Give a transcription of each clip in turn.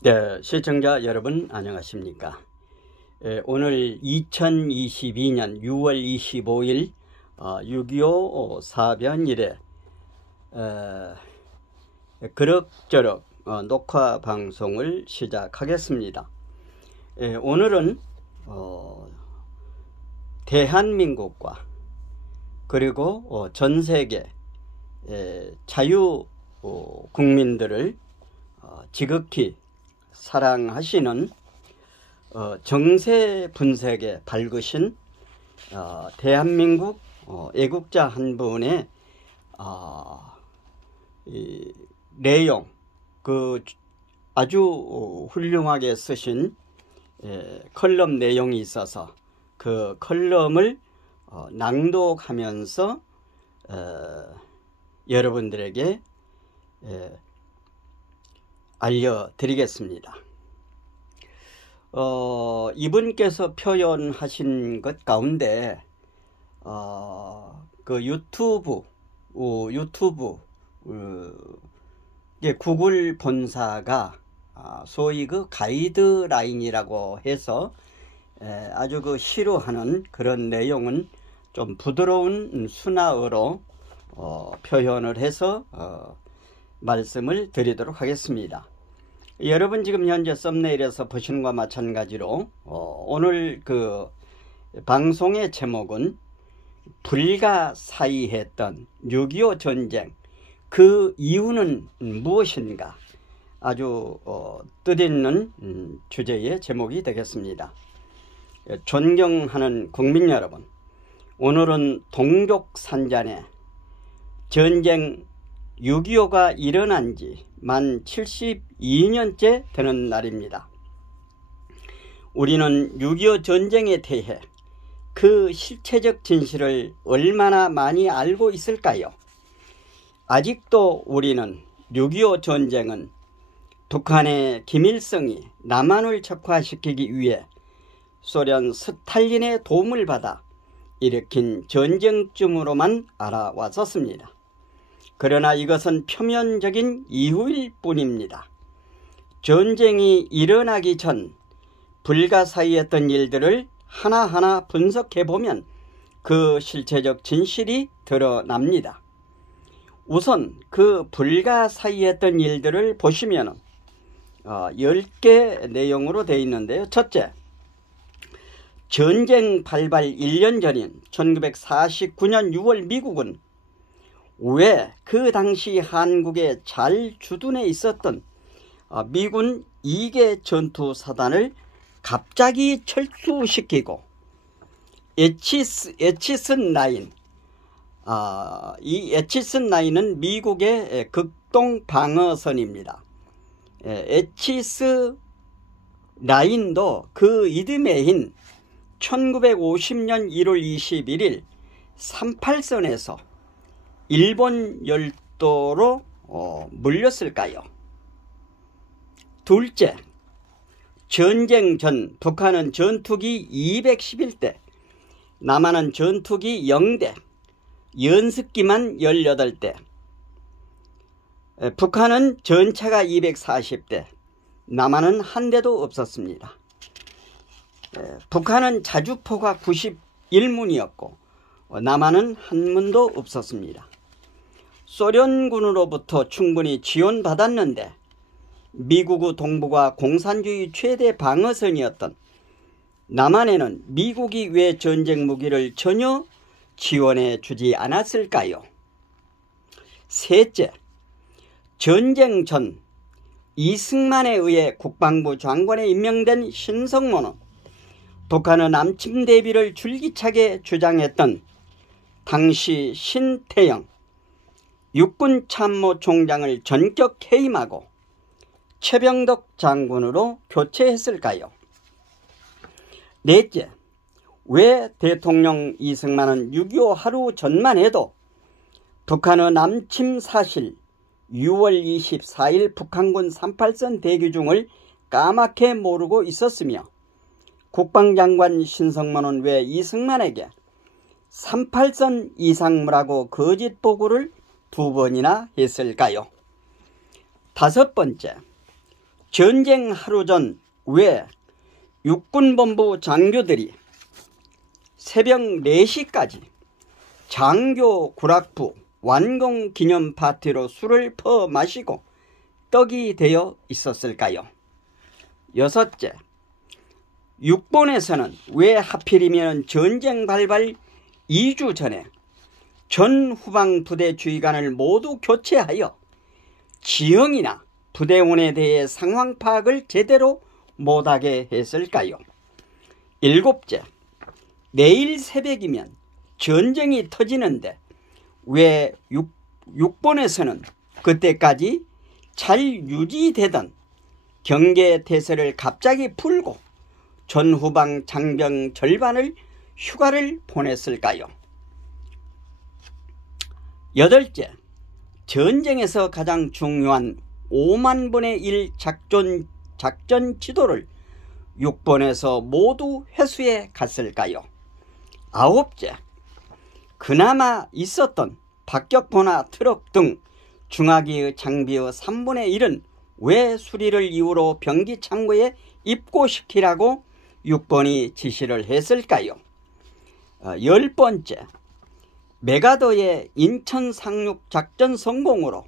네, 시청자 여러분 안녕하십니까. 오늘 2022년 6월 25일 6.25 사변일에 그럭저럭 녹화 방송을 시작하겠습니다. 오늘은 대한민국과 그리고 전 세계 자유 국민들을 지극히 사랑하시는 정세 분석에 밝으신 대한민국 애국자 한 분의 이 내용, 아주 훌륭하게 쓰신 컬럼 내용이 있어서 그 컬럼을 낭독하면서 여러분들에게 알려드리겠습니다. 이분께서 표현하신 것 가운데 그 유튜브 구글 본사가 소위 그 가이드라인이라고 해서 아주 싫어하는 그런 내용은 좀 부드러운 순화어로 표현을 해서 말씀을 드리도록 하겠습니다. 여러분 지금 현재 썸네일에서 보시는 것과 마찬가지로 오늘 그 방송의 제목은 불가사의했던 6.25 전쟁 그 이유는 무엇인가, 아주 뜻있는 주제의 제목이 되겠습니다. 존경하는 국민 여러분, 오늘은 동족산잔의 전쟁 6.25가 일어난 지 만 72년째 되는 날입니다. 우리는 6.25 전쟁에 대해 그 실체적 진실을 얼마나 많이 알고 있을까요? 아직도 우리는 6.25 전쟁은 북한의 김일성이 남한을 적화시키기 위해 소련 스탈린의 도움을 받아 일으킨 전쟁쯤으로만 알아왔었습니다. 그러나 이것은 표면적인 이유일 뿐입니다. 전쟁이 일어나기 전 불가사의했던 일들을 하나하나 분석해보면 그 실체적 진실이 드러납니다. 우선 그 불가사의했던 일들을 보시면 10개 내용으로 되어 있는데요. 첫째, 전쟁 발발 1년 전인 1949년 6월 미국은 왜 그 당시 한국에 잘 주둔해 있었던 미군 2개 전투사단을 갑자기 철수시키고 에치슨 라인, 이 에치슨 라인은 미국의 극동 방어선입니다. 에치스 라인도 그 이듬해인 1950년 1월 21일 38선에서 일본 열도로 물렸을까요? 둘째, 전쟁 전 북한은 전투기 211대, 남한은 전투기 0대, 연습기만 18대, 북한은 전차가 240대, 남한은 한 대도 없었습니다. 북한은 자주포가 91문이었고 남한은 한 문도 없었습니다. 소련군으로부터 충분히 지원받았는데 미국의 동부가 공산주의 최대 방어선이었던 남한에는 미국이 왜 전쟁 무기를 전혀 지원해 주지 않았을까요? 셋째, 전쟁 전 이승만에 의해 국방부 장관에 임명된 신성모는 북한의 남침 대비를 줄기차게 주장했던 당시 신태영 육군참모총장을 전격 해임하고 최병덕 장군으로 교체했을까요? 넷째, 왜 대통령 이승만은 6.25 하루 전만 해도 북한의 남침 사실 6월 24일 북한군 38선 대기 중을 까맣게 모르고 있었으며 국방장관 신성모는 왜 이승만에게 38선 이상무라고 거짓 보고를 2번이나 했을까요? 다섯 번째, 전쟁 하루 전 왜 육군본부 장교들이 새벽 4시까지 장교 구락부 완공 기념 파티로 술을 퍼 마시고 떡이 되어 있었을까요? 여섯째, 육본에서는 왜 하필이면 전쟁 발발 2주 전에 전 후방 부대 주의관을 모두 교체하여 지형이나 부대원에 대해 상황 파악을 제대로 못하게 했을까요? 일곱째, 내일 새벽이면 전쟁이 터지는데 왜 육본에서는 그때까지 잘 유지되던 경계태세를 갑자기 풀고 전후방 장병 절반을 휴가를 보냈을까요? 여덟째, 전쟁에서 가장 중요한 5만 분의 1 작전 지도를 육본에서 모두 회수해 갔을까요? 아홉째, 그나마 있었던 박격포나 트럭 등 중화기의 장비의 3분의 1은 왜 수리를 이유로 병기 창고에 입고시키라고 육본이 지시를 했을까요? 10번째, 메가더의 인천 상륙 작전 성공으로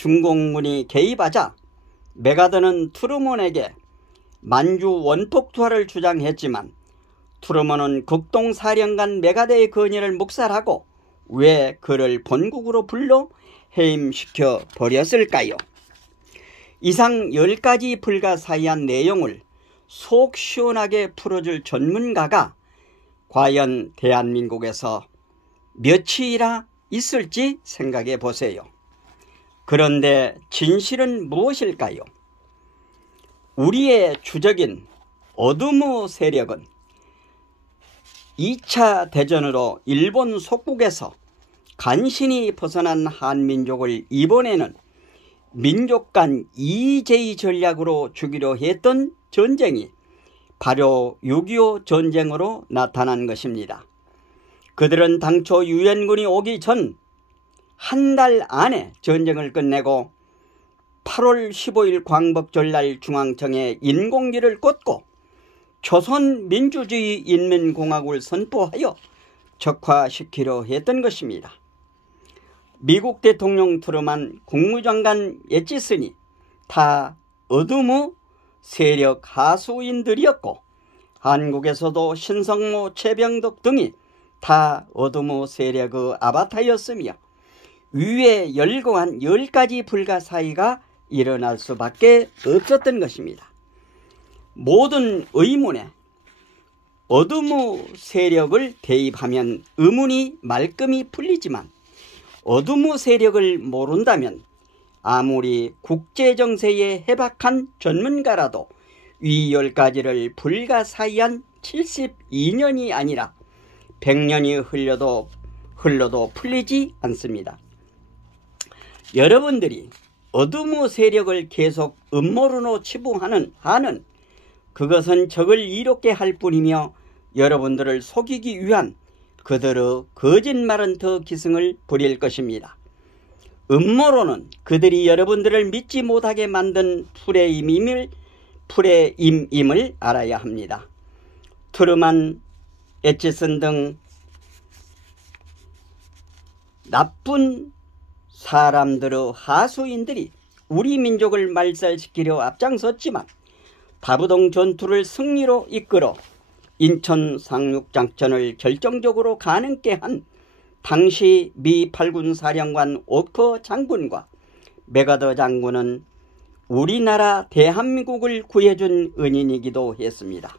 중공군이 개입하자 메가더는 트루먼에게 만주 원폭 투하를 주장했지만 트루먼은 극동사령관 메가더의 건의를 묵살하고 왜 그를 본국으로 불러 해임시켜 버렸을까요? 이상 10가지 불가사의한 내용을 속 시원하게 풀어줄 전문가가 과연 대한민국에서 몇이나 있을지 생각해 보세요. 그런데 진실은 무엇일까요? 우리의 주적인 어둠의 세력은 2차 대전으로 일본 속국에서 간신히 벗어난 한민족을 이번에는 민족 간 이재희 전략으로 주기로 했던 전쟁이 바로 6.25 전쟁으로 나타난 것입니다. 그들은 당초 유엔군이 오기 전 한 달 안에 전쟁을 끝내고 8월 15일 광복절날 중앙청에 인공기를 꽂고 조선민주주의 인민공화국을 선포하여 적화시키려 했던 것입니다. 미국 대통령 트루먼, 국무장관 에치슨이 다 어둠의 세력 하수인들이었고 한국에서도 신성모, 최병덕 등이 다 어둠의 세력의 아바타였으며 위에 열거한 10가지 불가사의가 일어날 수밖에 없었던 것입니다. 모든 의문에 어둠의 세력을 대입하면 의문이 말끔히 풀리지만 어둠의 세력을 모른다면 아무리 국제정세에 해박한 전문가라도 위 10가지를 불가사의한 72년이 아니라 100년이 흘러도 풀리지 않습니다. 여러분들이 어둠의 세력을 계속 음모론으로 치부하는 한은 그것은 적을 이롭게 할 뿐이며 여러분들을 속이기 위한 그들의 거짓말은 더 기승을 부릴 것입니다. 음모론은 그들이 여러분들을 믿지 못하게 만든 프레임임을 알아야 합니다. 트루먼, 에치슨 등 나쁜 사람들의 하수인들이 우리 민족을 말살시키려 앞장섰지만 다부동 전투를 승리로 이끌어 인천 상륙작전을 결정적으로 가능케 한 당시 미 8군 사령관 워커 장군과 메가더 장군은 우리나라 대한민국을 구해준 은인이기도 했습니다.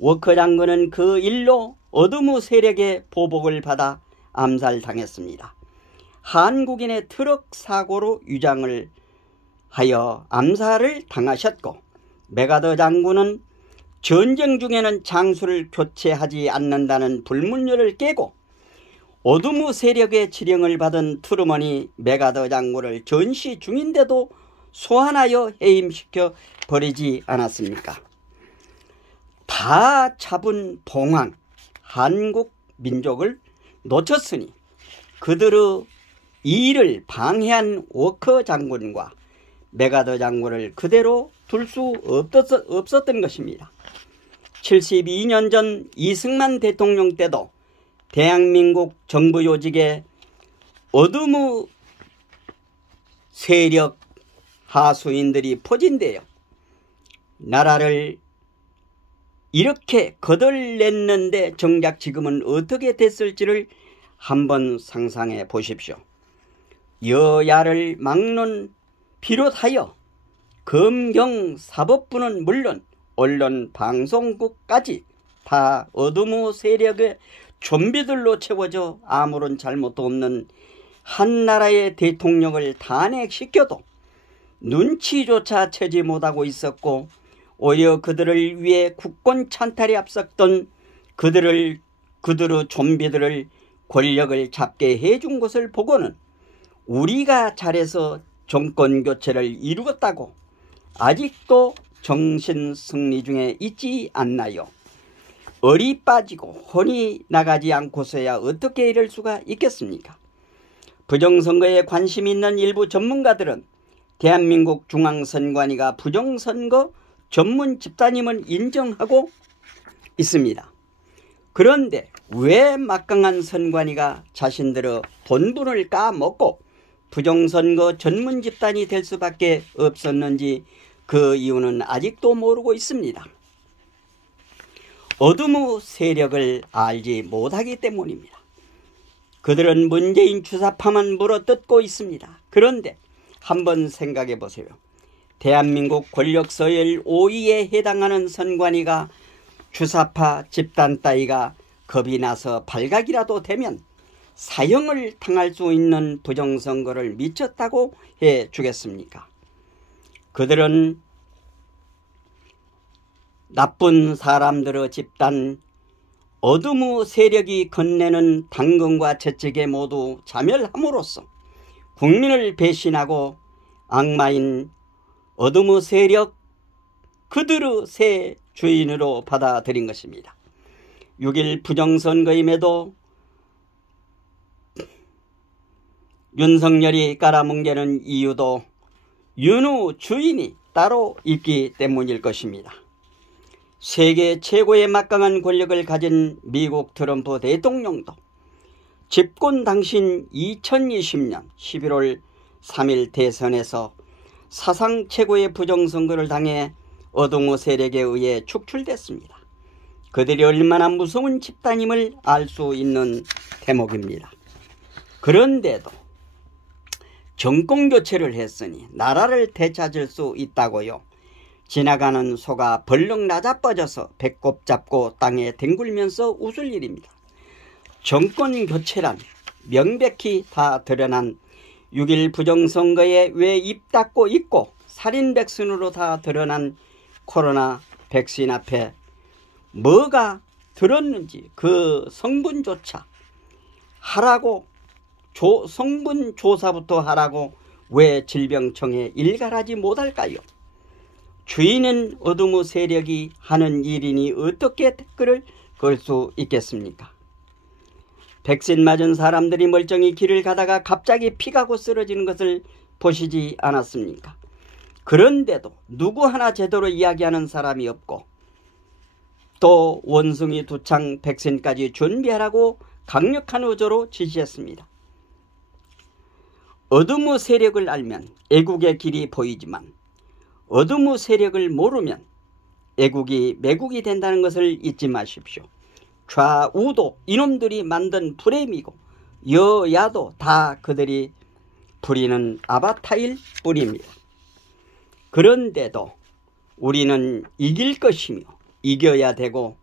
워커 장군은 그 일로 어둠의 세력의 보복을 받아 암살당했습니다. 한국인의 트럭 사고로 유장을 하여 암살을 당하셨고 메가더 장군은 전쟁 중에는 장수를 교체하지 않는다는 불문율을 깨고 어둠의 세력의 지령을 받은 트루먼이 메가더 장군을 전시 중인데도 소환하여 해임시켜 버리지 않았습니까? 다 잡은 봉황 한국 민족을 놓쳤으니 그들의 일을 방해한 워커 장군과 메가더 장군을 그대로 둘 수 없었던 것입니다. 72년 전 이승만 대통령 때도 대한민국 정부 요직에 어둠의 세력 하수인들이 포진되어 나라를 이렇게 거덜냈는데 정작 지금은 어떻게 됐을지를 한번 상상해 보십시오. 여야를 막론 비롯하여 검경 사법부는 물론 언론 방송국까지 다 어둠의 세력의 좀비들로 채워져 아무런 잘못도 없는 한 나라의 대통령을 탄핵시켜도 눈치조차 채지 못하고 있었고, 오히려 그들을 위해 국권 찬탈에 앞섰던 그들의 좀비들을 권력을 잡게 해준 것을 보고는 우리가 잘해서 정권 교체를 이루었다고 아직도 정신 승리 중에 있지 않나요? 얼이 빠지고 혼이 나가지 않고서야 어떻게 이럴 수가 있겠습니까? 부정선거에 관심 있는 일부 전문가들은 대한민국 중앙선관위가 부정선거 전문 집단임을 인정하고 있습니다. 그런데 왜 막강한 선관위가 자신들의 본분을 까먹고 부정선거 전문 집단이 될 수밖에 없었는지 그 이유는 아직도 모르고 있습니다. 어둠의 세력을 알지 못하기 때문입니다. 그들은 문재인 주사파만 물어뜯고 있습니다. 그런데 한번 생각해 보세요. 대한민국 권력 서열 5위에 해당하는 선관위가 주사파 집단 따위가 겁이 나서 발각이라도 되면 사형을 당할 수 있는 부정선거를 미쳤다고 해주겠습니까? 그들은 나쁜 사람들의 집단, 어둠의 세력이 건네는 당근과 채찍에 모두 자멸함으로써 국민을 배신하고 악마인 어둠의 세력, 그들의 새 주인으로 받아들인 것입니다. 6.1 부정선거임에도 윤석열이 깔아뭉개는 이유도 윤의 주인이 따로 있기 때문일 것입니다. 세계 최고의 막강한 권력을 가진 미국 트럼프 대통령도 집권 당시인 2020년 11월 3일 대선에서 사상 최고의 부정선거를 당해 어둠의 세력에 의해 축출됐습니다. 그들이 얼마나 무서운 집단임을 알 수 있는 대목입니다. 그런데도 정권교체를 했으니 나라를 되찾을 수 있다고요. 지나가는 소가 벌렁 낮아빠져서 배꼽 잡고 땅에 뒹굴면서 웃을 일입니다. 정권교체란 명백히 다 드러난 6.1 부정선거에 왜 입 닫고 있고 살인백신으로 다 드러난 코로나 백신 앞에 뭐가 들었는지 그 성분조차 하라고 성분 조사부터 하라고 왜 질병청에 일갈하지 못할까요? 주인은 어둠의 세력이 하는 일이니 어떻게 댓글을 걸 수 있겠습니까? 백신 맞은 사람들이 멀쩡히 길을 가다가 갑자기 피가고 쓰러지는 것을 보시지 않았습니까? 그런데도 누구 하나 제대로 이야기하는 사람이 없고 또 원숭이 두창 백신까지 준비하라고 강력한 어조로 지시했습니다. 어둠의 세력을 알면 애국의 길이 보이지만 어둠의 세력을 모르면 애국이 매국이 된다는 것을 잊지 마십시오. 좌우도 이놈들이 만든 프레임이고 여야도 다 그들이 부리는 아바타일 뿐입니다. 그런데도 우리는 이길 것이며 이겨야 되고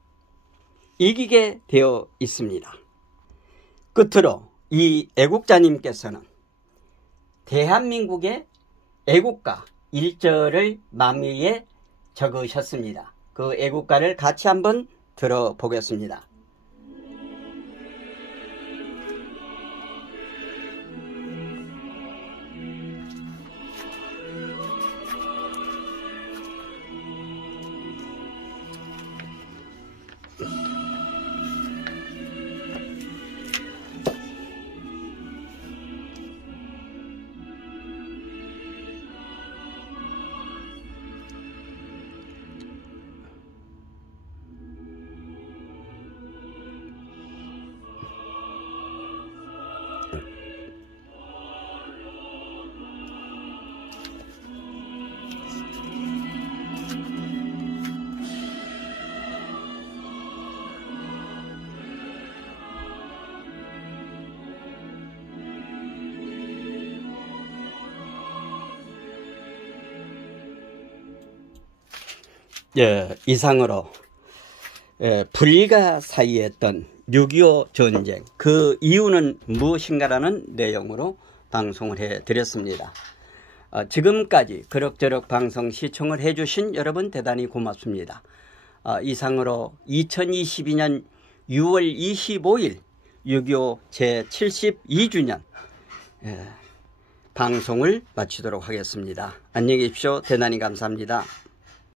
이기게 되어 있습니다. 끝으로 이 애국자님께서는 대한민국의 애국가 1절을 망위에 적으셨습니다. 그 애국가를 같이 한번 들어보겠습니다. 이상으로 불가사의했던 6.25 전쟁, 그 이유는 무엇인가라는 내용으로 방송을 해드렸습니다. 지금까지 그럭저럭 방송 시청을 해주신 여러분 대단히 고맙습니다. 이상으로 2022년 6월 25일 6.25 제72주년 방송을 마치도록 하겠습니다. 안녕히 계십시오. 대단히 감사합니다.